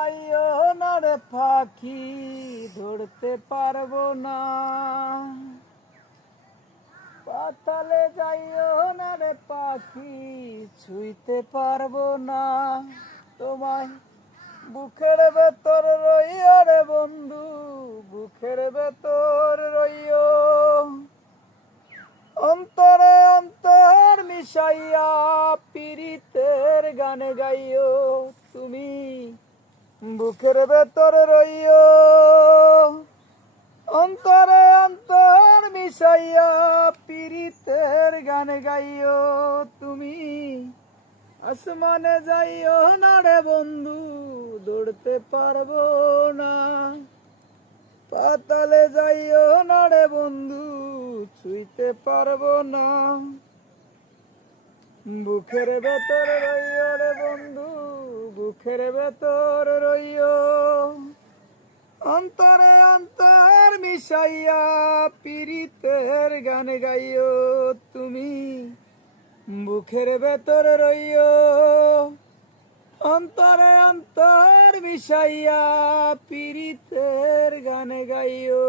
যাইও না রে পাখি, ধরতে পারবো না। পাতালে যাইও না রে পাখি, ছুঁইতে পারবো না। তোমায় বুকের ভেতর রইও রে বন্ধু, বুকের ভেতর রইও। অন্তরে অন্তর মিশাইয়া পীড়িতের গান গাইও। তুমি বুকের ভেতর রইও। অন্তরে অন্তর মিশাইয়া পীড়িতের গান গাইও। তুমি আসমানে যাইও না রে বন্ধু, দৌড়তে পারবো না। পাতালে যাইও না রে বন্ধু, ছুঁইতে পারবো না। বুকের ভেতর রইও রে বন্ধু, বুকের ভেতর রইও। অন্তরে অন্তর মিশাইয়া পীড়িতের গান গাইও। তুমি বুকের ভেতর রইও। অন্তরে অন্তর মিশাইয়া পীড়িতের গান গাইও।